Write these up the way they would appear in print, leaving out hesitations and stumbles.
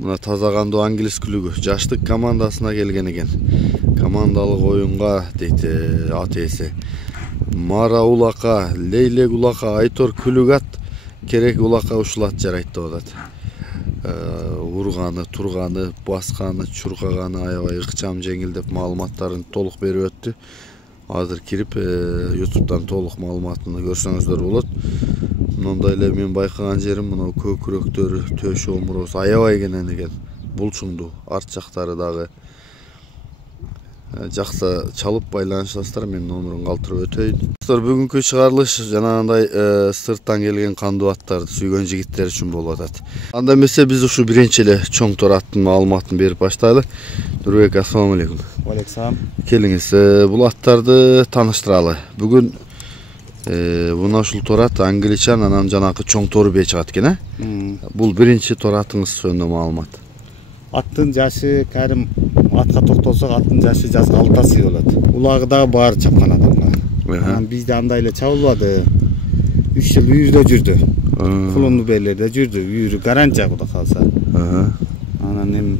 Мына Тазагандуу Англис күлүгү жаштык командасына келген экен. Командалык оюнга дейт ат ээси. Мара улака, Лейлек улака, Айтор күлүгат керек улака ушул ат жарайт деп атат. Урганы, турганы, басканы, чуркаганы аябай ыкчам жеңил деп маалыматтарын толук берип өттү. Азыр кирип YouTube'дан толук маалыматын көрсөңүздөр болот. Мындай эле мен байкаган жерим мына көкүрөктөрү, төш омуросу аябай кенен экен. Булчуңдуу, арт жактары дагы жакса чалып байланышасыздар, мен номерин калтырып өтөйүн. Бүгүнкү чыгарылыш жанагындай сырттан келген кандуу аттарды сүйгөн жигиттер үчүн болуп атат. Анда эмесе биз ушу биринчи эле чоң тор аттын маалыматын берип баштайлы. Нурбек, ассаламу алейкум. Алейкум. Келиңиз, бул аттарды тааныштыралы. Бүгүн мына ушул тор ат англичан, анан жанакы чоң тору бие чыгат экен, Бул биринчи тор атыңыз жөнүндө маалымат. Аттын жашы кәрим атка токтолсок, аттын жашы жазгы 6 асы болот. Улагы дагы баары чапкан адамга. Анан бизде андай эле чабылбады. 3 жыл үйүрдө жүрдү. Кулунду берлерде жүрдү. Үйүрү гаранча кудай калса. Анан эми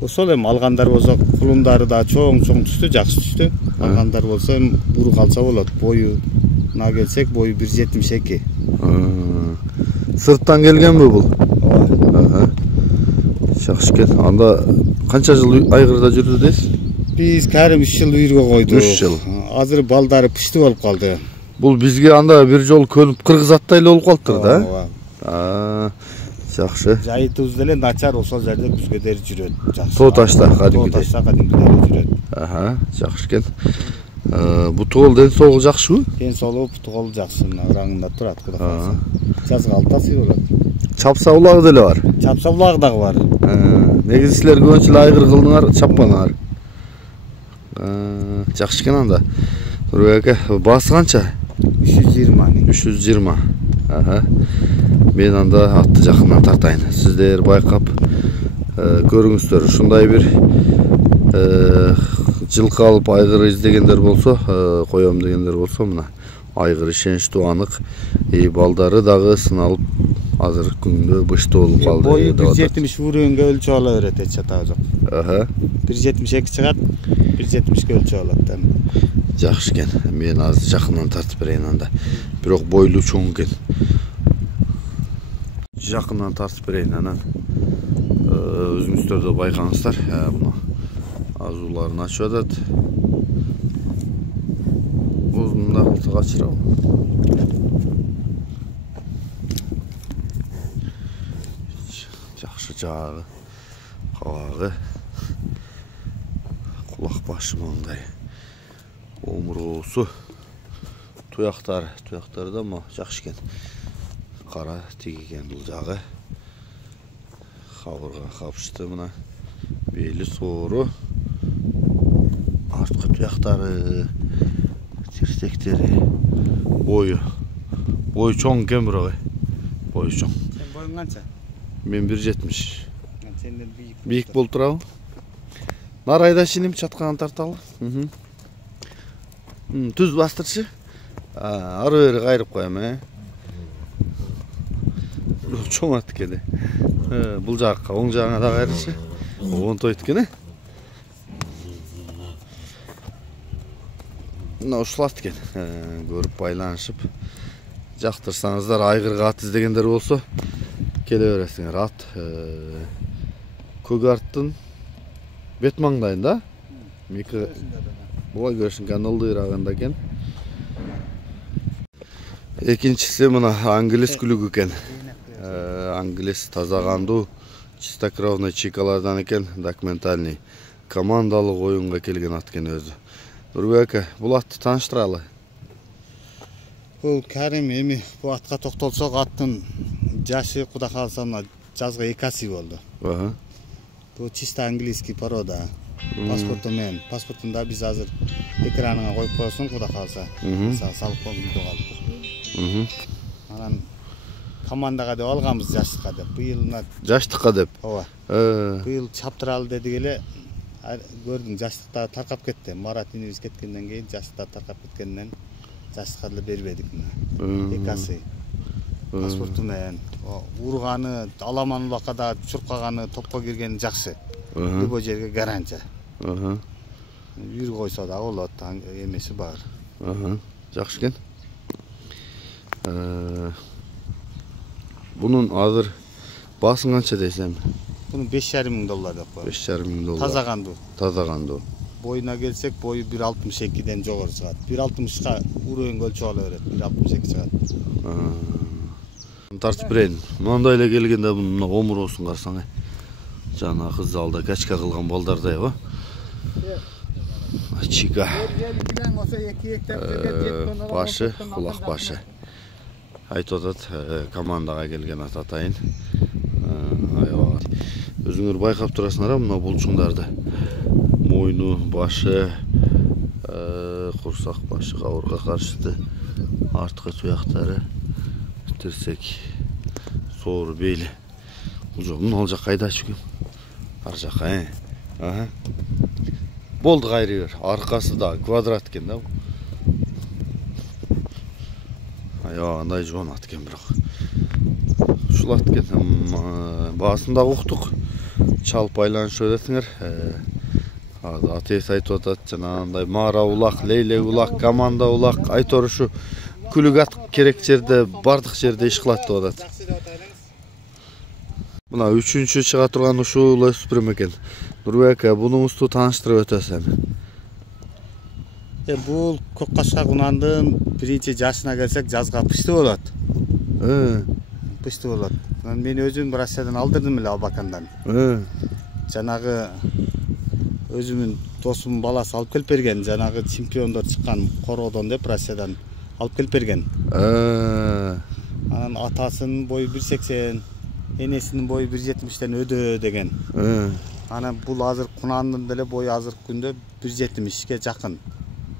ошол эми алгандар болсо кулундары да чоң түстү, жакшы түстү. Алгандар болсо эми буру калса болот. Боюна келсек, бою 1.72. Сырттан келгенби бул? Жакшы экен. Анда канча жыл айгырда жүрдү дейсиз? Биз кәрим 3 жыл үйүргө койдук. 3 жыл. Азыр балдары пишти болуп калды. Бул бизге анда бир жол көнүп кыргызаттай эле болуп калыптыр да. Жакшы. Жайытыбыз деле начар, ошол жерде күзгө дери жүрөт. Жакшы. Тоо ташта кадимгидей. Тоо ташта кадимгидей жүрөт. Жакшы экен. Бутугол ден соолугу жакшыбы? Ден соолугу бутугол жакшы, ыраңында турат, кудай калса. Жазгы 6 асы болот. Чапса улагы деле бар. Чапса улагы дагы бар. Негизи силер көбүнчө эле айгыр кылдыңар, чаппаңар. Жакшы экен анда. Нурбек ака, баасы канча? 320. 320. Мен анда атты жакындан тартайын. Сиздер байкап көрүңүздөр. Ушундай бир жылкы алып айгыр издегендер болсо, коем дегендер болсо, мына айгыр ишеничтүү, анык, балдары дагы сыналып азыр күндө бышты болуп калды. Бою 1.70 өрөнгө өлчөп ала берет, эч атабы жок. 1.72 чыгат, 1.70 өлчөп алат. Жакшы экен. Мен азыр жакындан тартып берейин анда. Бирок бойлуу чоң экен. Жакындан тартып берейин, анан өзүңүздөр да байкаңыздар. Мына азууларын ачып атат. Озунда кылса качырабы? Жакшы жагы, кабагы, кулак башы маңдай, омуросу, туяктары да ма жакшы экен. Кара тигиген бул жагы. Кабырга капышты, мына бели соору, арткы туяктары, тирсектери, бою чоң экен бирок. Бою чоң. Сен боюң канча? Мен 1.70. Сенден Бийик болуп турабы? Нарайда шиним чатканын тарталы. Түз бастырчы. Ары бери кайрып коем, Чоң ат экен. Бул жакка, оң жагына да кайрычы. Онтойт экен, Мына ушул ат экен. Көрүп байланышып, жактырсаңыздар, айгырга ат издегендер болсо, келе бересиңер. Ат көк арттын бет маңдайында. Булай көрүшүнгөн ылдыйрагында экен. Экинчиси мына Англис күлүгү экен. Англис Тазагандуу чистокровный чикалардан экен, документальный. Командалык оюнга келген ат экен өзү. Нурбек ака, бул атты тааныштыралы. Бул кәрим эми бул атка токтолсок, аттын жашы кудай калса жазгы 2 асы болду. Бул чисто английский порода. Паспорту менен. Паспортунда биз азыр экраныңа коюп коесуң, кудай калса. Салып коюп үйдө калыптыр. Анан командага деп алганбыз, жаштыкка деп. Быйыл Жаштыкка деп. Ооба. Быйыл чаптыралы дедик эле, көрдүм жаштыкта таркап кетти. Марат инибиз кеткенден кийин жаштыкта таркап кеткенден жаштыкка деле бербедик мына. 2 асы. Паспорту менен урганы, аламан улакада чуркаганы, топко киргени жакшы. Любой жерге гаранча. Үйүр койсо да болот, эмеси бар. Жакшы экен. Bunun азыр басын канча дейсем? Bunun 5,5 мың доллар деп коет. 5,5 мың доллар. Таза кандуу. Таза кандуу. Boyuna gelsek boyu 1,62'den жогору чыгат. 1,60га урөөнгө өлчөп ала берет. 1,62 чыгат. Тартып берейин. Мындай эле келгенде мына омуроосун карасаң, жана кыз алда качка кылган балдардай го. Чика. Başı, kulak başı. Айтып атат, командага келген атайын. Өзүңөр байкап турасыңар, мына булчуңдарды. Мойну, башы, курсак башы кабырга каршыты, арткы туяктары, тирсек, соору бели. Бул жолдун ал жакка айдачу экен. Ар жакка, Болду кайры бер. Аркасы да квадрат экен да. Андай жонат экен бирок. Ушулат экен. Басында уктук. Чалып байланышып өтөтүңөр. Атес айтып атат, жана андай мара улак, лейлек улак, команда улак, айтор ушу күлүк керек жерде, бардык жерде иш кылат деп атат. Мына 3-чү чыга турган ушул өспүрүм экен. Нурбек, бунуңузду тааныштырып өтөсүң. Бул көк кашка кунандын 1-жашына келсек жазга пышты болот. Пышты болот. Мен өзүм Россиядан алдырдым эле Абакандан. Жанагы өзүмүн досумдун баласы алып келип берген, жанагы чемпиондор чыккан Короодон деп Россиядан алып келип берген. Анан атасынын бою 1,80, энесинин бою 1,70ден өдө деген. Анан бул азыр кунандын деле бою азыркы күндө 1,70ге жакын.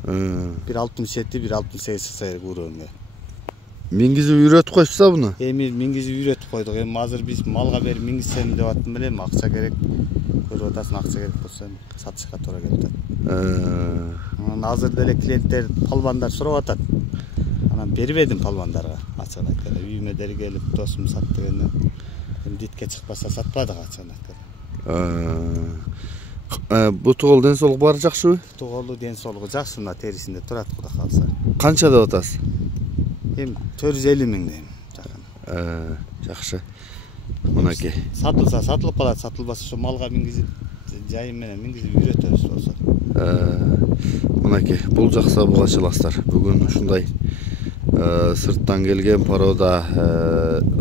1,67, 1,68 сыйыр көрөнгө. Мингизип үйрөтүп койсуза буну? Эми мингизип үйрөтүп койдук. Эми азыр биз малга берип мингизсем деп аттым элем, акча керек. Көрүп атасың, акча керек болсо сатышка туура келип атат. Анан азыр деле клиенттер, палбандар сурап атат. Анан бербедим палбандарга. Ачык айтканда үйүмө дери келип досум сат дегенде, дитке чыкпаса сатпадык ачык айтканда. Бу тоол ден соолук баары жакшыбы? Тоолу ден соолугу жакшы, мына терисинде турат кудай калса. Канча деп атасыз? Эми 450 миң дейм жакын. Жакшы. Мынакей. Сатылса сатылып калат, сатылбаса ошо малга мингизип жайым менен мингизип үйрөтөбүз болсо. Мынакей, бул жакса бугачыластар. Бүгүн ушундай сырттан келген парода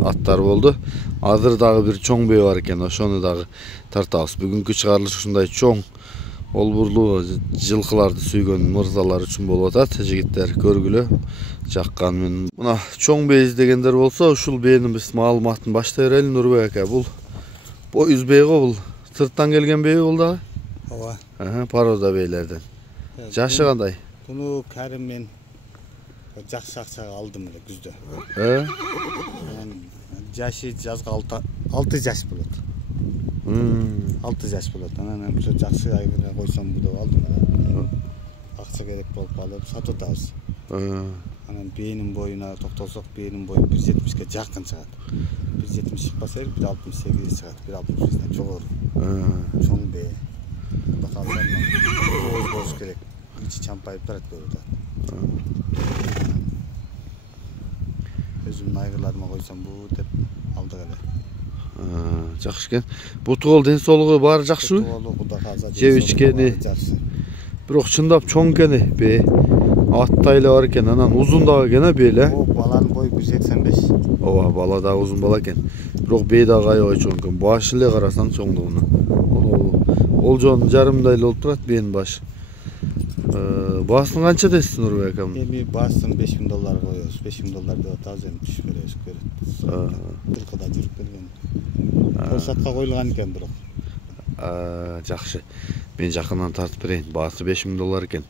аттар болду. Азыр дагы бир чоң бөө бар экен, ошону дагы тартабыз. Бүгүнкү чыгарылыш ушундай чоң олбурлуу жылкыларды сүйгөн мырзалар үчүн болуп атат. Жигиттер көргүлө жаккан мен. Мына чоң бөө издегендер болсо, ушул бөөнүн биз маалыматын баштай берели. Нурбек ака, бул боюз бөө го, бул сырттан келген бөө бул дагы. Ооба. Парода бөйлөрдөн. Жашы кандай? Буну Карим мен жакшы акчага алдым эле күздө. Жашы жазга 6 жаш болот. 6 жаш болот. Анан ошо жакшы айгыра койсом бу деп алдым. Акча керек болуп калып сатып атабыз. Анан бээнин боюна токтолсок, бээнин бою 1,70ге жакын чыгат. 1,70 чыкпаса 1,68 чыгат, 1,68ден жогору. Чоң бээ. Кудай калса тоз болуш керек. İçi çampayıp durat görürdü. Özümün aygırlarıma koysam bu dep aldık ele. Жақсы екен. Бұл тоол ден соолугу баары жакшыбы? Тоолу Кудай калса жеп ичкени. Бирок чындап чоң экен бе. Аттай эле бар экен, анан узун дагы экен бе эле. Баланын бою 1,85. Ооба, бала дагы узун бала экен. Бирок бе дагы аябай чоң экен. Башы эле карасаң чоңдугуна. Ол жон жарымдай эле болуп турат бээнин башы. Басын канча дейсиз Нурбек акам? Эми басын 5.000 доллар коебуз. 5.000 доллар деп атабыз, эми түшүп беребиз көрөт. Тыркыда жүрүп келген. Сатка коюлган экен бирок. Жакшы. Мен жакындан тартып берейин. Басы 5.000 доллар экен.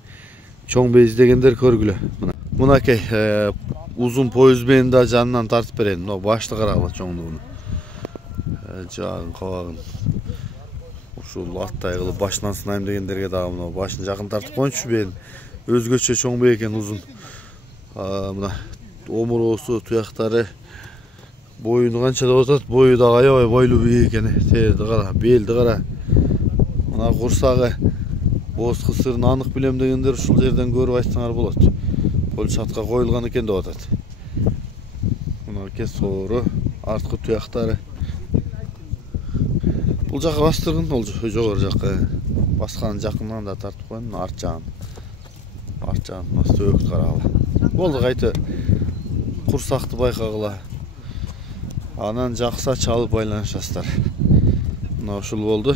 Чоң бээ издегендер көргүлө. Мынакей узун поюз бээни да жанынан тартып берейин. Мына башты карагыла чоңдугуну. Жагын кабагын. Ушул аттай кылып башынан сынайм дегендерге дагы мына башын жакын тартып коюнчу бээн. Өзгөчө чоң бээ экен, узун. Мына омуроосу, туяктары, Boyunu kança da otat, boyu da aябай boylu bir ekeni. Terdi qara, beldi qara. Mına qursağı boz kısırın anıq bilem degендер ушул жерден көрүp айтсаңар болот. Полшатка коюлган экен деп атат. Мына кесору, арткы туяктары. Бул жака бастыргын, ол жогору жака. Басканын жакындан да тартып коюн, арт жагын. Арт жагын мас төбөктү карагыла. Болду кайта курсакты байкагыла. Анан жакса чалып байланышасыздар. Мына ушул болду.